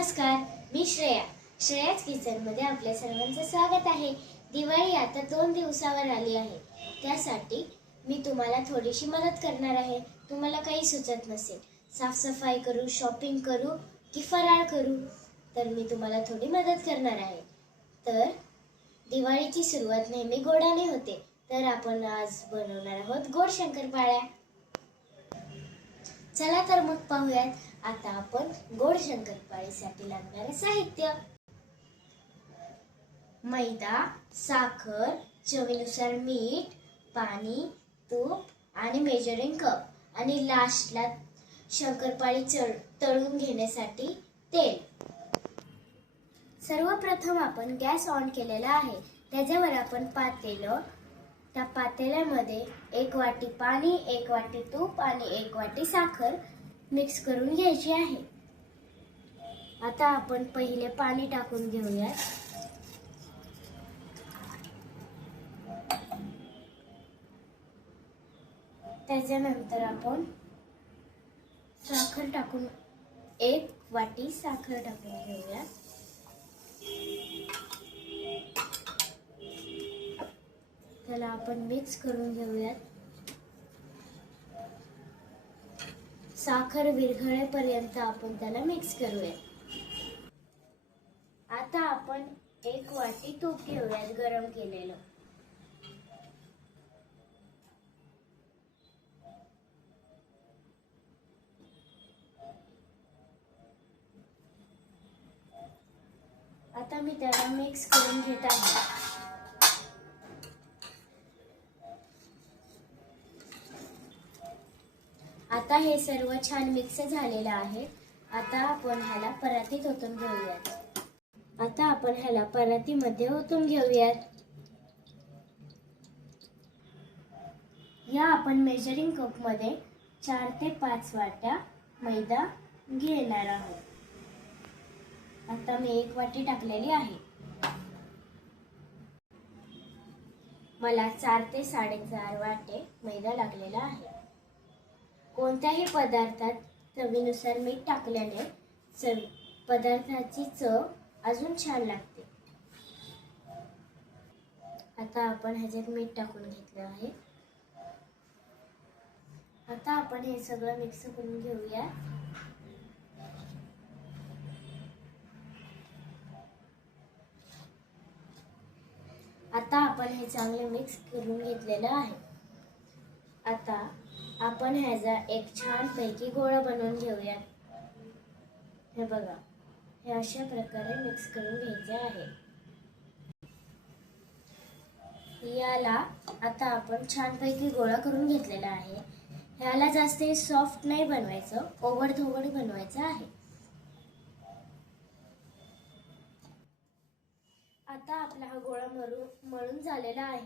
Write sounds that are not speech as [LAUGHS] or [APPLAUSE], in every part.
नमस्कार मी श्रेया. श्रेयाच किचनमध्ये आपल्या सर्वांचं स्वागत आहे. दिवाळी आता दोन दिवसावर आली आहे. त्यासाठी मी तुम्हाला थोडीशी मदत करणार आहे. तुम्हाला काही सुचत नसेल. साफसफाई करू शॉपिंग करू की फराळ करू तर मी तुम्हाला थोडी मदत करणार आहे. तर दिवाळीची सुरुवात नेहमी गोडाने होते. तर आपण आज बनवणार आहोत गोड शंकरपाळ्या चला तर मग पाहूयात. आता आपण गोड शंकरपाळीसाठी लागणारे साहित्य. मैदा साखर चवीनुसार मीठ पाणी तूप आणि मेजरिंग कप आणि लास्टला शंकरपाळी चळ तळून घेण्यासाठी तेल. सर्वप्रथम आपण गॅस ऑन केलेला आहे. त्याच्यावर आपण पातेलं त्या पातेल्यामध्ये एक वाटी पाणी एक वाटी तूप आणि एक वाटी साखर मिक्स करून घ्यायची आहे. आता आपण पहिले पाणी टाकून घेऊया त्याच्यानंतर आपण साखर टाकून एक वाटी साखर टाकून घेऊया त्याला आपण मिक्स करून घेऊयात. साखर विरघळेपर्यंत आपण त्याला मिक्स करूयात. आता आपण एक वाटी तूप घेऊयात गरम केलेलं. आता मी त्याला मिक्स करून घेत आहे. आता हे सर्व छान मिक्स झालेलं आहे. आता आपण ह्याला परातीत ओतून घेऊयात. आता आपण ह्याला परातीमध्ये ओतून घेऊयात. या आपण मेजरिंग कपमध्ये चार ते पाच वाट्या मैदा घेणार आहोत. आता मी एक वाटी टाकलेली आहे. मला चार ते साडेचार वाटे मैदा लागलेला आहे. कोणत्याही पदार्थात चवीनुसार मीठ टाकल्याने चव पदार्थाची चव अजून छान लागते. आता आपण ह्याच्यात मीठ टाकून घेतलं आहे. आता आपण हे सगळं मिक्स करून घेऊया. आता आपण हे चांगले मिक्स करून घेतलेलं आहे. आता आपण ह्याचा एक छान पैकी गोळा बनवून घेऊया. हे बघा हे अशा प्रकारे मिक्स करून घ्यायचे आहे. याला आता आपण छानपैकी गोळा करून घेतलेला आहे. ह्याला जास्त सॉफ्ट नाही बनवायचं ओबड धोवड बनवायचं आहे. आता आपला हा गोळा मरून मळून झालेला आहे.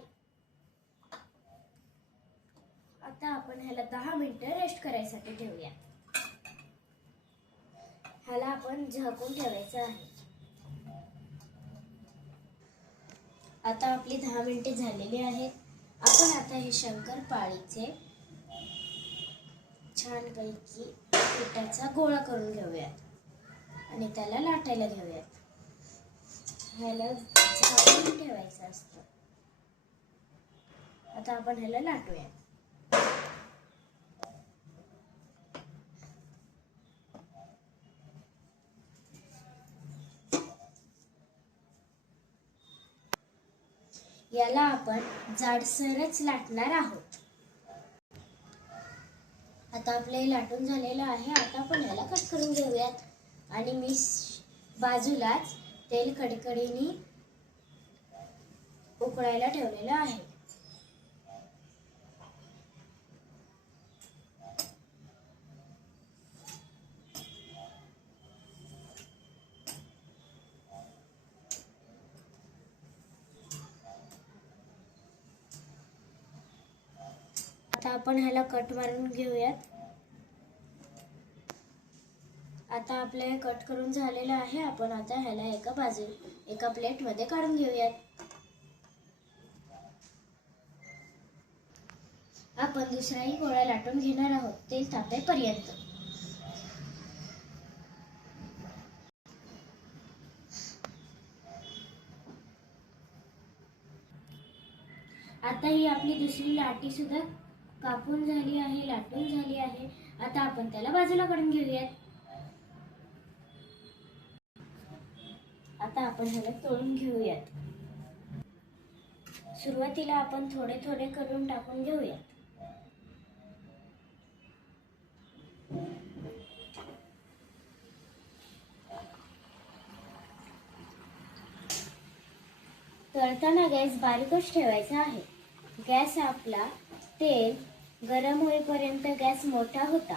आता आपण ह्याला दहा मिनटं रेस्ट करायसाठी ठेवूया. ह्याला आपण झाकून ठेवायचं आहे. आता आपली दहा मिनटे झालेली आहेत. आपण आता हे शंकर पाळीचे छानपैकी पिठाचा गोळा करून घेऊयात. आणि त्याला लाटायला घेऊयात. ह्याला झाकून ठेवायचं असतं. आता आपण ह्याला लाटूयात. याला आपण जाडसरच लाटणार आहोत. आता आपलं हे लाटून झालेलं आहे. आता आपण याला कट करून घेऊयात. आणि मी बाजूलाच तेल कडकडीने उकळायला ठेवलेलं आहे. आपण ह्याला कट मारून घेऊयात. आता आपलं हे कट करून झालेलं आहे. आपण आता ह्याला एका बाजू एका प्लेटमध्ये काढून घेऊयात. आपण दुसऱ्याही गोळ्या लाटून घेणार आहोत तेल तापेपर्यंत आता ही आपली दुसरी लाटी सुद्धा कापून झाली आहे लाटून झाली आहे. आता आपण त्याला बाजूला काढून घेऊयात. आता आपण ह्याला तळून घेऊयात. सुरुवातीला आपण थोडे थोडे करून टाकून घेऊयात. तळताना गॅस बारीकच ठेवायचा आहे. गॅस आपला तेल गरम होईपर्यंत गॅस मोठा होता.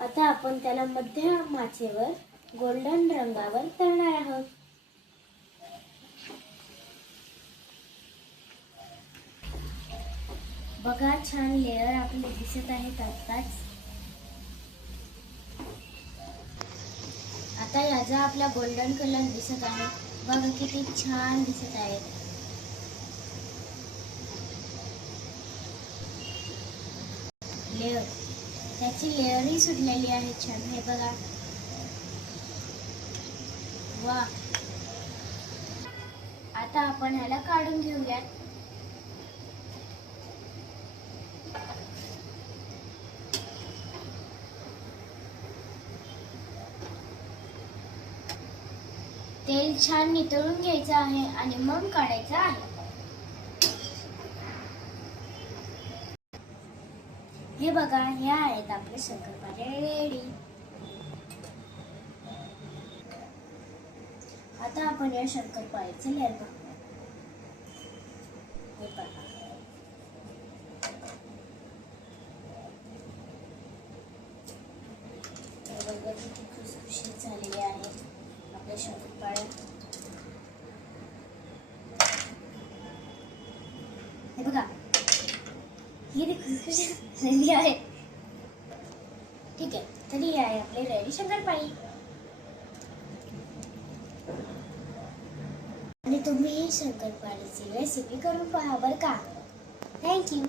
आता आपण त्याला मध्यम माचेवर गोल्डन रंगावर तळणार आहोत. बघा छान लेअर आपले दिसत आहेत आत्ताच. आता याचा आपला गोल्डन कलर दिसत आहे. बघा किती छान दिसत आहे. लेअर. त्याची लेअरही सुटलेली आहे छान. हे बघा. वा. आता आपण ह्याला काढून घेऊयात. तेल छान नितळून घ्यायचं आहे आणि मग काढायचं आहे. हे बघा हे आहेत आपले शंकरपाळे रेडी. आता आपण या शंकरपाळेचे लेअर बघूया. हे बघा. बघा किती खुसखुशीत झालेले आपल्या शंकरपाळ्या हे बघा ही ती खुसखुशीत झालेली [LAUGHS] आहे. ठीक आहे. तरी आहे आपले रेडी शंकरपाळी. आणि तुम्ही ही शंकरपाळीची रेसिपी करून पहा बरं का. थँक्यू